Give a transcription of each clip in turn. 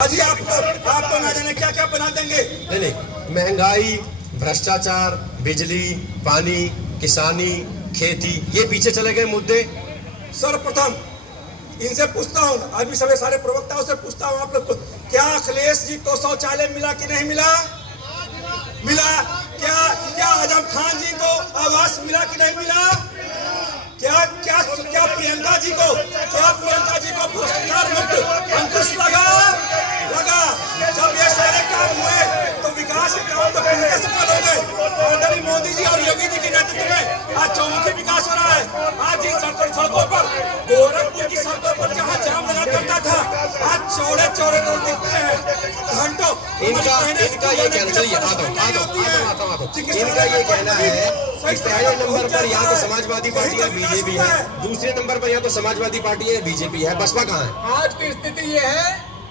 जी आपको ना जाने क्या क्या बना देंगे। नहीं, महंगाई, भ्रष्टाचार, बिजली, पानी, किसानी, खेती, ये पीछे चले गए मुद्दे। सर्वप्रथम इनसे पूछता हूँ, अभी सभी सारे प्रवक्ताओं से पूछता हूँ, आप लोग क्या अखिलेश जी को शौचालय मिला कि नहीं मिला? मिला। क्या क्या आजम खान जी को आवास मिला कि नहीं मिला? क्या क्या क्या प्रियंका जी को भ्रष्टाचार मुक्त अंकुश लगा? जब ये सारे काम हुए तो विकास के काम तो कितने सफल हो गए। आदरणीय मोदी जी और योगी जी के नेतृत्व में आज चौमुखी विकास हो रहा है। आज जिन सड़कों पर, गोरखपुर की सड़कों पर जहाँ जाम लगा करता था, आज चौड़े चौड़े रोड दिखते हैं। घंटों इनका ये कहना चाहिए, इनका ये कहना है कि पहले नंबर पर यहाँ तो समाजवादी पार्टी है, बीजेपी है, दूसरे नंबर पर यहाँ तो समाजवादी पार्टी है, बीजेपी है, बसपा कहाँ है? आज की स्थिति ये है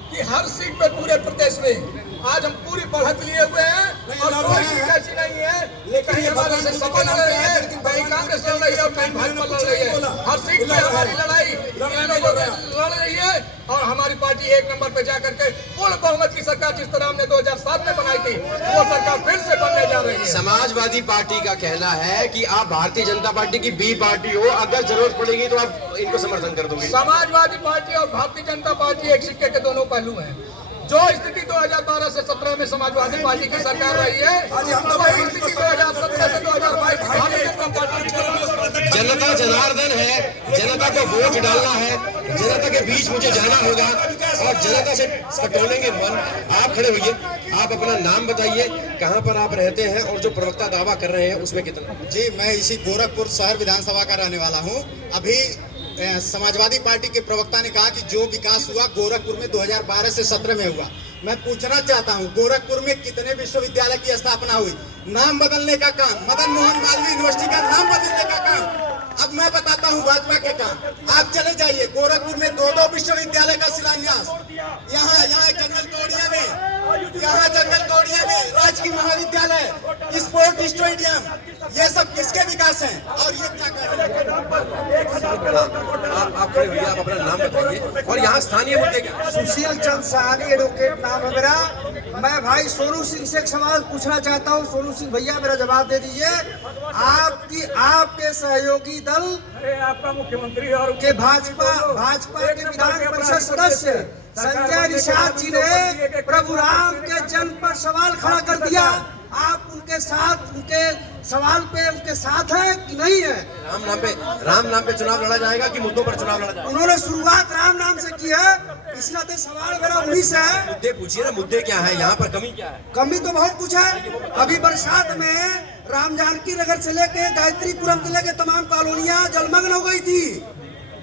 कि हर सीट पे पूरे प्रदेश में आज हम पूरी बढ़त लिए हुए हैं और कोई सीट ऐसी नहीं है लेकिन हमारे से सपा लड़ रही है, कहीं कांग्रेस लड़ रही है और कहीं भाजपा लड़ रही है। हर सीट पे हमारी लड़ाई लड़ रही है और हमारी पार्टी एक नंबर पे जाकर के पूर्ण बहुमत की सरकार जिस तरह हमने 2007 में बनाई थी वो सरकार फिर से बनने जा रही है। समाजवादी पार्टी का कहना है कि आप भारतीय जनता पार्टी की बी पार्टी हो, अगर जरूरत पड़ेगी तो आप इनको समर्थन कर दोगे। समाजवादी पार्टी और भारतीय जनता पार्टी एक सिक्के के दोनों पहलू हैं। जो स्थिति 2012 से 17 में समाजवादी पार्टी की सरकार रही है, वही स्थिति 2017 से 2022 भारतीय जनता पार्टी की। जनता जनार्दन है, जनता को वोट डालना है, जनता के बीच मुझे जाना होगा और जनता से कटोलेंगे मन। आप खड़े होइए, आप अपना नाम बताइए, कहाँ पर आप रहते हैं और जो प्रवक्ता दावा कर रहे हैं उसमें कितना? जी, मैं इसी गोरखपुर शहर विधानसभा का रहने वाला हूँ। अभी समाजवादी पार्टी के प्रवक्ता ने कहा कि जो विकास हुआ गोरखपुर में 2012 से 17 में हुआ। मैं पूछना चाहता हूं, गोरखपुर में कितने विश्वविद्यालय की स्थापना हुई? नाम बदलने का काम, मदन मोहन मालवीय यूनिवर्सिटी का नाम बदलने का काम। अब मैं बताता हूं भाजपा के काम। आप चले जाइए, गोरखपुर में 2 विश्वविद्यालय का शिलान्यास। यहाँ जंगल कोड़िया में राजकीय महाविद्यालय, स्पोर्ट स्टेडियम, ये सब किसके विकास हैं? और ये क्या कर रहे हैं? आप खड़े होइए, आप अपना नाम बताइए और यहाँ स्थानीय मुद्दे क्या? सुशील चंद सहानी एडवोकेट नाम है मेरा। मैं भाई सोनू सिंह से एक सवाल पूछना चाहता हूँ। सोनू सिंह भैया मेरा जवाब दे दीजिए। आपके सहयोगी दल आपका मुख्यमंत्री और के भाजपा के विधान परिषद सदस्य संजय निषाद जी ने प्रभु राम के जन्म पर सवाल खड़ा कर दिया। आप उनके सवाल पे उनके साथ है कि नहीं है? राम नाम पे चुनाव लड़ा जाएगा कि मुद्दों पर चुनाव लड़ा जाएगा? उन्होंने शुरुआत राम नाम से की है, इस नाते सवाल मेरा उन्हीं से है। मुद्दे पूछिए ना, मुद्दे क्या है, यहाँ पर कमी क्या है? कमी तो बहुत कुछ है। अभी बरसात में राम जानकी नगर से लेके गायत्रीपुरम से लेके तमाम कॉलोनियां जलमग्न हो गई थी।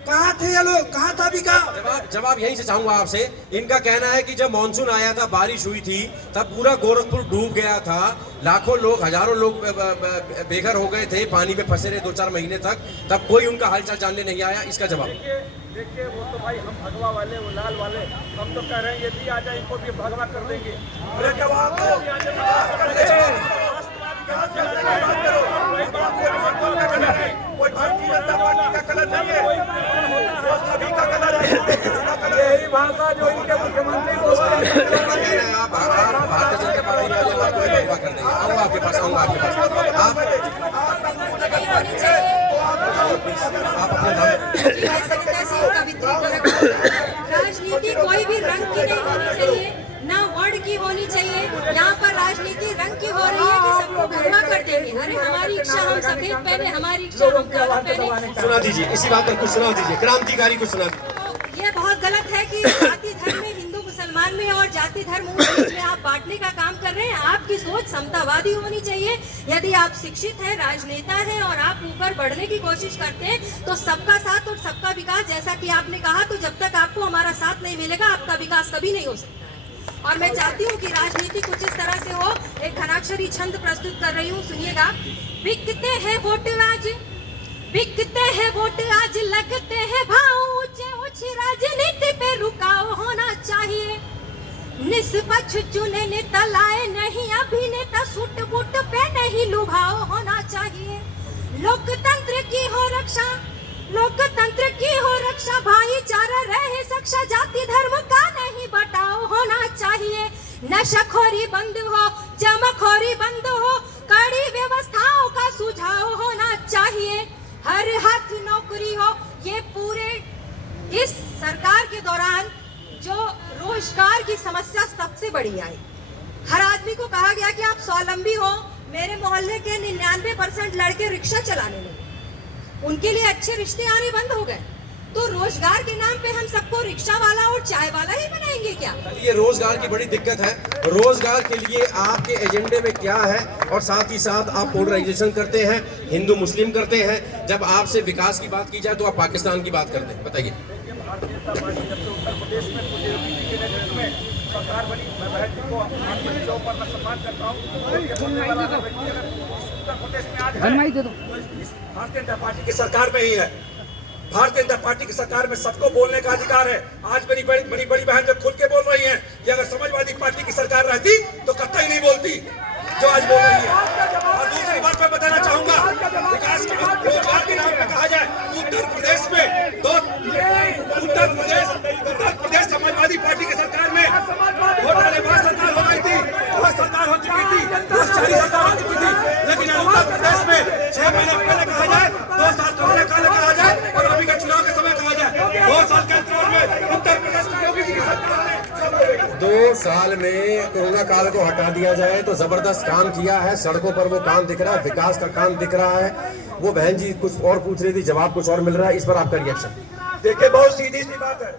कहाँ थे ये लोग? कहाँ था विकास? जवाब यहीं से चाहूंगा आपसे। इनका कहना है कि जब मानसून आया था, बारिश हुई थी, तब पूरा गोरखपुर डूब गया था। लाखों लोग, हजारों लोग बेघर हो गए थे, पानी में फंसे रहे 2-4 महीने तक। तब कोई उनका हालचाल जानने नहीं आया। इसका जवाब देखिए वो तो भाई हम भगवा वाले, वो लाल वाले, हम तो कह रहे हैं ये भी आ जाए, इनको भी भगवा कर देंगे। अरे जवाब दो, कोई भारतीय जनता पार्टी का कलर नहीं है, वो सभी का कलर है। यही भाषा जो इनके मुख्यमंत्री को भारतीय जनता पार्टी वाले आपको भगवा कर देंगे। आऊंगा आपके पास, आऊंगा आपके पास। आप अपने राजनीति कोई भी रंग की नहीं होनी चाहिए, ना वर्ण की होनी चाहिए। यहाँ पर राजनीति रंग की हो रही है कि सबको भगवा कर देंगे। अरे हमारी इच्छा हम सफेद पहने, हमारी इच्छा हम काला पहने। सुना दीजिए, इसी बात पर कुछ सुना दीजिए, क्रांतिकारी कुछ सुना दीजिए। तो ये बहुत गलत है कि जाति धर्म में, हिंदू मुसलमान में और जाति धर्म में आप बांटने का काम कर रहे हैं। आपकी सोच समतावादी होनी चाहिए। यदि आप शिक्षित हैं, राजनेता हैं और आप ऊपर बढ़ने की कोशिश करते हैं तो सबका साथ और सबका विकास, जैसा कि आपने कहा, तो जब तक आपको हमारा साथ नहीं मिलेगा आपका विकास कभी नहीं हो सकता। और मैं चाहती हूँ कि राजनीति कुछ इस तरह से हो। एक घनाक्षरी छंद प्रस्तुत कर रही हूँ, सुनिएगा। बिकते हैं वोट आज, बिकते हैं वोट आज, लगते हैं भाव ऊंचे ऊंचे, राजनीति पे रुकाव होना चाहिए। निष्पक्ष चुने नेता लाए नहीं अभिनेता, सूट बूट पे नहीं लुभाव होना चाहिए। लोकतंत्र की हो रक्षा, लोकतंत्र की हो रक्षा, भाईचारा रहे सक्षा, जाति धर्म का नहीं बटाव होना चाहिए। नशाखोरी बंद हो, जमाखोरी बंद हो, कड़ी व्यवस्थाओं का सुझाव होना चाहिए। हर हाथ नौकरी हो, ये पूरे इस सरकार के दौरान जो रोजगार की समस्या सबसे बड़ी आई। हर आदमी को कहा गया कि आप स्वावलंबी हो। मेरे मोहल्ले के 99% लड़के रिक्शा चलाने लगे, उनके लिए अच्छे रिश्ते आने बंद हो गए। तो रोजगार के नाम पे हम सबको रिक्शा वाला और चाय वाला ही बनाएंगे क्या? ये रोजगार की बड़ी दिक्कत है। रोजगार के लिए आपके एजेंडे में क्या है? और साथ ही साथ आप पोलराइजेशन करते हैं, हिंदू मुस्लिम करते हैं। जब आपसे विकास की बात की जाए तो आप पाकिस्तान की बात करते हैं। बताइए। सरकार बनी, मैं बहन जी को आपके जो पर मैं सम्मान करता हूँ। उत्तर प्रदेश में आज भारतीय जनता पार्टी की सरकार में ही है। भारतीय जनता पार्टी की सरकार में सबको बोलने का अधिकार है। आज मेरी बड़ी बहन जब खुल के बोल रही है, ये अगर समाजवादी पार्टी की सरकार रहती तो कतई नहीं बोलती जो आज बोल रही है। और दूसरी बात मैं बताना चाहूंगा, विकास के रोजगार के नाम पे कहा जाए, उत्तर प्रदेश में तो उत्तर प्रदेश समाजवादी पार्टी की सरकार में घोटाले बहुत सरकार हो गई थी, बहुत सरकार हो चुकी थी, बहुत सारी सरकार हो चुकी थी। लेकिन उत्तर प्रदेश में 6 महीने पहले कहा जाए, 2 साल पहले कहा जाए और अभी के चुनाव के समय कहा जाए, 2 साल के अंतराल में उत्तर प्रदेश की योगी जी की सरकार ने 2 साल में कोरोना काल को हटा दिया जाए तो जबरदस्त काम किया है। सड़कों पर वो काम दिख रहा है, विकास का काम दिख रहा है। वो बहन जी कुछ और पूछ रही थी, जवाब कुछ और मिल रहा है। इस पर आपका रिएक्शन? देखिए, बहुत सीधी सी बात है।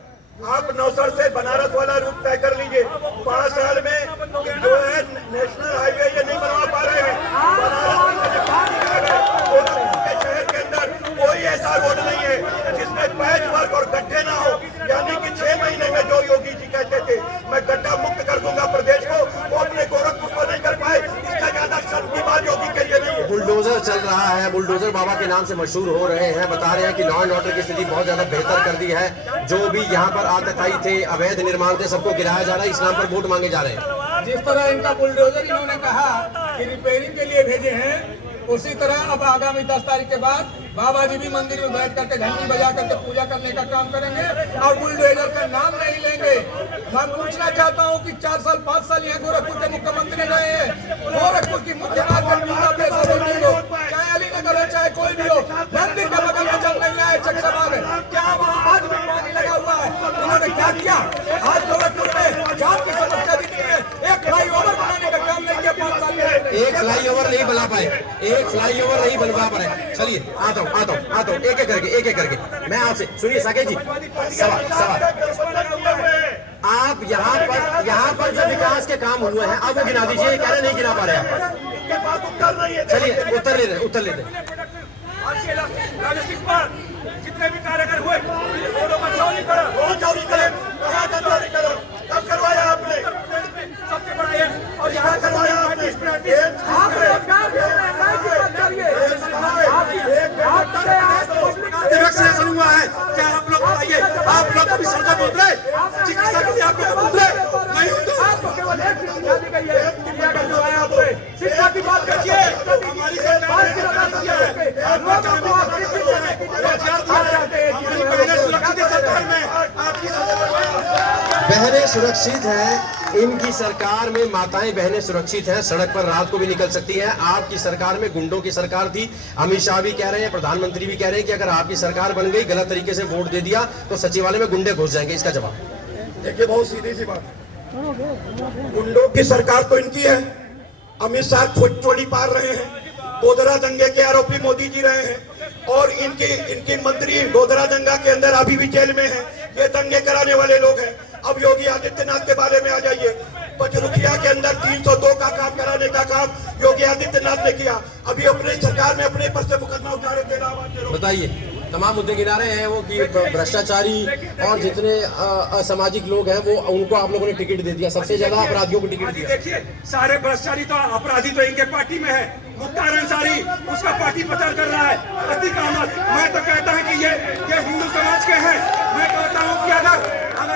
आप नौसर से बनारस वाला रूट तय कर लीजिए। 5 साल में जो है नेशनल हाईवे ये नहीं बनवा पा रहे हैं। शहर के अंदर कोई ऐसा रोड नहीं है जिसमें पैच वर्क और गड्ढे ना हो। यानी कि 6 महीने में जो योगी जी कहते थे मैं गड्ढा मुक्त कर दूंगा प्रदेश को, वो अपने गोरखपुर को नहीं कर पाए। इसका ज्यादा शर्म की बात योगी के लिए नहीं है। बुलडोजर चल रहा है, बुलडोजर बाबा के नाम से मशहूर हो रहे हैं। बता रहे हैं कि लॉ एंड ऑर्डर की स्थिति बहुत ज्यादा बेहतर कर दी है। जो भी यहाँ पर आतताई थे, अवैध निर्माण थे, सबको गिराया जा रहा है। इस नाम पर वोट मांगे जा रहे हैं। जिस तरह इनका बुलडोजर इन्होंने कहा कि रिपेयरिंग के लिए भेजे हैं, उसी तरह अब आगामी 10 तारीख के बाद बाबा जी भी मंदिर में बैठ करके घंटी बजा करके पूजा करने का काम करेंगे और बुलडोजर का नाम नहीं लेंगे। मैं पूछना चाहता हूं कि 4 साल 5 साल यहाँ गोरखपुर के मुख्यमंत्री रहे हैं। गोरखपुर की मुख्य मार्केट चाहे अलीनगर हो चाहे कोई भी हो, मंदिर के बगल में जल नहीं आए चकसभा में, क्या वहाँ आज भी पानी लगा हुआ है? उन्होंने क्या किया? आज गोरखपुर में जाम की समस्या दिखती है, एक फ्लाईओवर बनाने का काम नहीं किया 5 साल में। एक फ्लाईओवर नहीं बना पाए, एक फ्लाईओवर नहीं बनवा पाए। चलिए आता हूँ एक एक करके मैं आपसे सुनिए साकेत जी, सवाल आप यहाँ पर जो विकास के काम हुए हैं अब वो गिना दीजिए। कह रहे नहीं गिना पा रहे हैं। चलिए उत्तर ले रहे जितने भी कार्यक्रम हुए चौरी करें, कब करवाया आपने? सबसे बड़ा और यहाँ करवाया आपने। वैक्सीनेशन हुआ है क्या? आप लोग बताइए, आप लोग कभी सड़कों पर उतरे? चिकित्सा के लिए आप लोग उतरे नहीं? शिक्षा की बात करिए, हमारी सरकार बहनें सुरक्षित हैं। इनकी सरकार में माताएं बहनें सुरक्षित हैं, सड़क पर रात को भी निकल सकती हैं। आपकी सरकार में गुंडों की सरकार थी। अमित शाह भी कह रहे हैं, प्रधानमंत्री भी कह रहे हैं कि अगर आपकी सरकार बन गई, गलत तरीके से वोट दे दिया तो सचिवालय में गुंडे घुस जाएंगे। इसका जवाब? देखिए, बहुत सीधी सी बात, गुंडों की सरकार तो इनकी है। अमित शाह चोरी पार रहे हैं, गोधरा दंगे के आरोपी मोदी जी रहे हैं और इनकी मंत्री गोधरा दंगा के अंदर अभी भी जेल में है। ये दंगे कराने वाले लोग हैं। अब योगी आदित्यनाथ के बारे में आ जाइए। पचरुखिया के अंदर 302 का काम कराने का काम योगी आदित्यनाथ ने किया। अभी अपने सरकार में अपने पर से मुकदमा उठा रहे थे। बताइए, तमाम मुद्दे गिना रहे हैं वो कि भ्रष्टाचारी और जितने असामाजिक लोग हैं वो उनको आप लोगों ने टिकट दे दिया, सबसे ज्यादा अपराधियों को टिकट दिया। देखिए, सारे भ्रष्टाचारी तो अपराधी तो इनके पार्टी में है। मुख्तार अंसारी उसका पार्टी प्रचार कर रहा है। अतीक अहमद, मैं तो कहता हूं कि ये हिंदू समाज के हैं। मैं कहता हूं कि अगर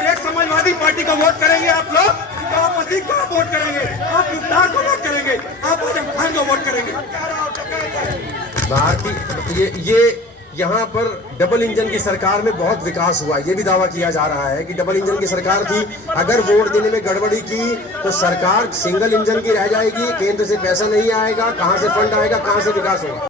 एक समाजवादी पार्टी को वोट करेंगे आप लोग, तो आप अतीक को वोट करेंगे, आप मुख्तार को वोट करेंगे, आप आजम खान को वोट करेंगे। भारतीय यहाँ पर डबल इंजन की सरकार में बहुत विकास हुआ। ये भी दावा किया जा रहा है कि डबल इंजन की सरकार थी, अगर वोट देने में गड़बड़ी की तो सरकार सिंगल इंजन की रह जाएगी, केंद्र से पैसा नहीं आएगा, कहां से फंड आएगा, कहां से विकास होगा।